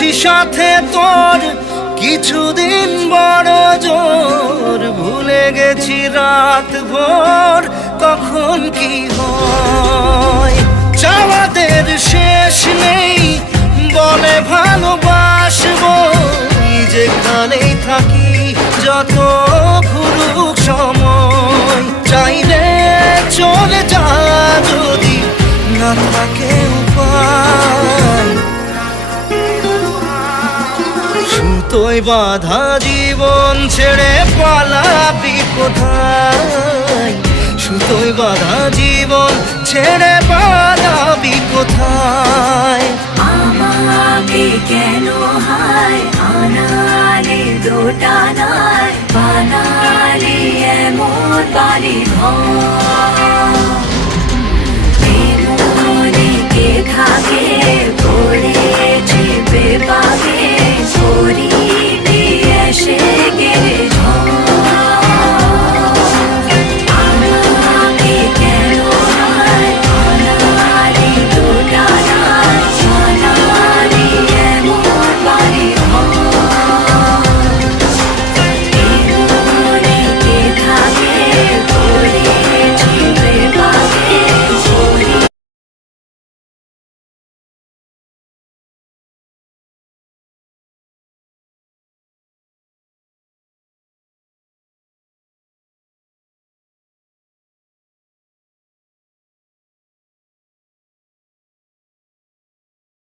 আছি সাথে তোর কিছুদিন বড় জোর, ভুলে গেছি রাত ভোর কখন কি হয়। চাওয়াদের শেষ নেই বলে ভালোবাসবো, যেখানেই থাকি যত ঘুরুক সময়। চাইলে চলে যা যদি না থাকে উপায়, সুতোয় বাঁধা জীবন ছেড়ে পালাবি কোথায়, সুতোয় বাঁধা জীবন ছেড়ে পালাবি কোথায়। আমাকে কেন হায় আনালে দোটানায়, বানালে এমন বাড়ি ঘর।